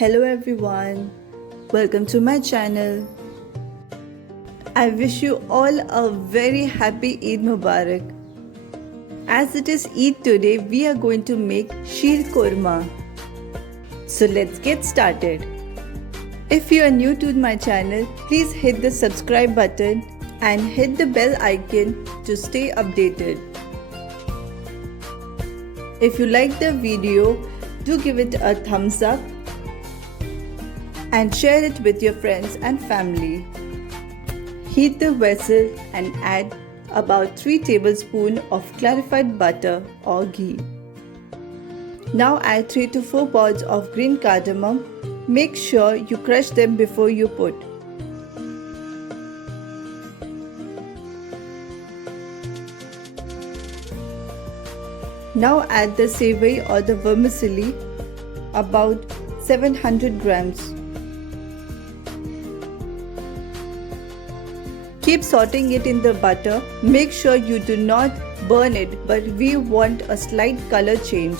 Hello everyone, welcome to my channel. I wish you all a very happy Eid Mubarak. As it is Eid today, we are going to make sheer korma. So let's get started. If you are new to my channel, please hit the subscribe button and hit the bell icon to stay updated. If you like the video, do give it a thumbs up and share it with your friends and family. Heat the vessel and add about 3 tablespoons of clarified butter or ghee. Now add 3 to 4 pods of green cardamom. Make sure you crush them before you put. Now add the savory or the vermicelli, about 700 grams. Keep sauteing it in the butter. Make sure you do not burn it, but we want a slight color change.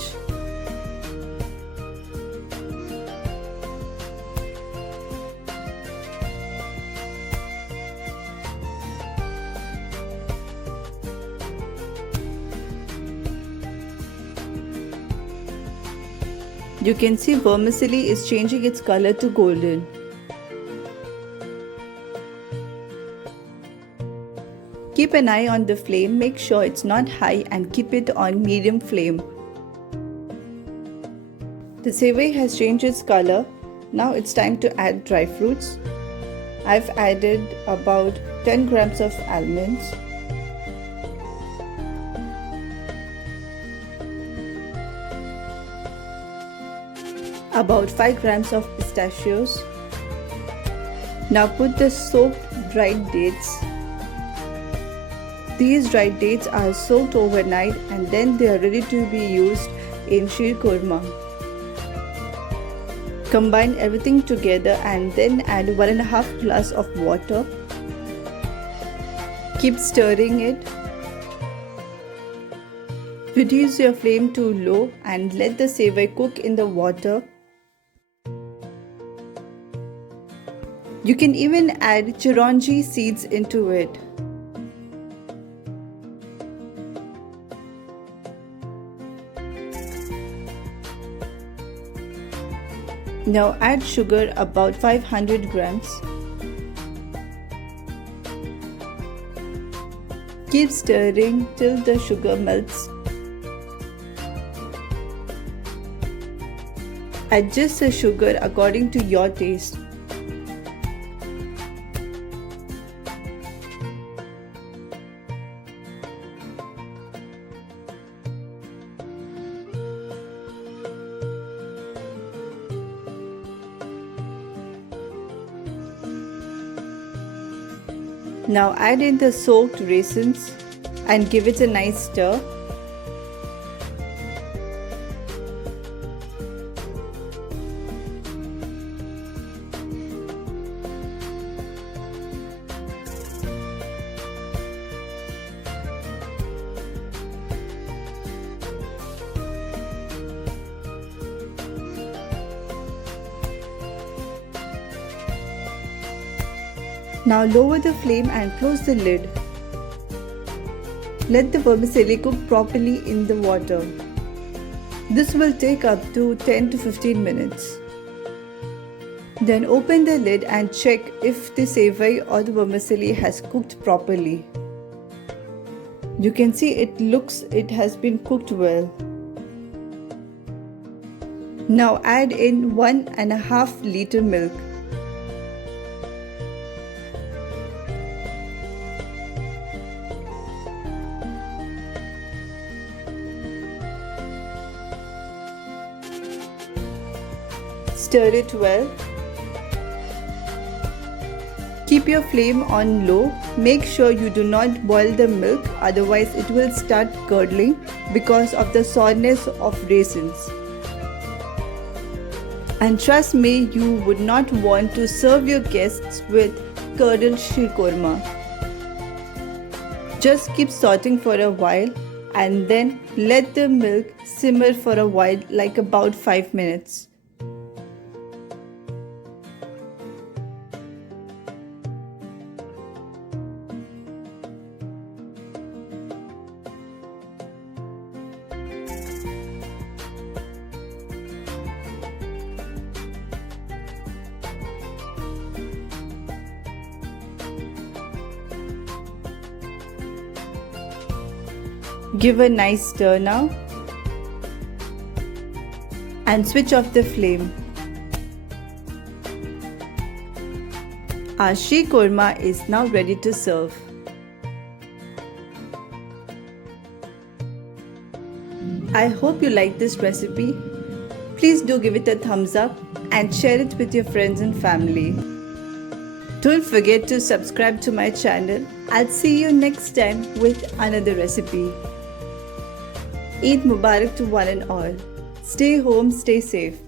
You can see vermicelli is changing its color to golden. Keep an eye on the flame, make sure it's not high and keep it on medium flame. The savory has changed its color. Now it's time to add dry fruits. I've added about 10 grams of almonds, about 5 grams of pistachios. Now put the soaked dried dates. These dried dates are soaked overnight and then they are ready to be used in sheer korma. Combine everything together and then add 1.5 glass of water. Keep stirring it. Reduce your flame to low and let the savory cook in the water. You can even add chironji seeds into it. Now add sugar about 500 grams. Keep stirring till the sugar melts. Adjust the sugar according to your taste. Now add in the soaked raisins and give it a nice stir. Now lower the flame and close the lid. Let the vermicelli cook properly in the water. This will take up to 10 to 15 minutes. Then open the lid and check if the savory or the vermicelli has cooked properly. You can see it has been cooked well. Now add in 1.5 liter milk. Stir it well. Keep your flame on low. Make sure you do not boil the milk, otherwise it will start curdling because of the sourness of raisins. And trust me, you would not want to serve your guests with curdled sheer korma. Just keep sauteing for a while and then let the milk simmer for a while, like about 5 minutes. Give a nice stir now and switch off the flame. Our sheer korma is now ready to serve. I hope you like this recipe. Please do give it a thumbs up and share it with your friends and family. Don't forget to subscribe to my channel. I'll see you next time with another recipe. Eid Mubarak to one and all. Stay home, stay safe.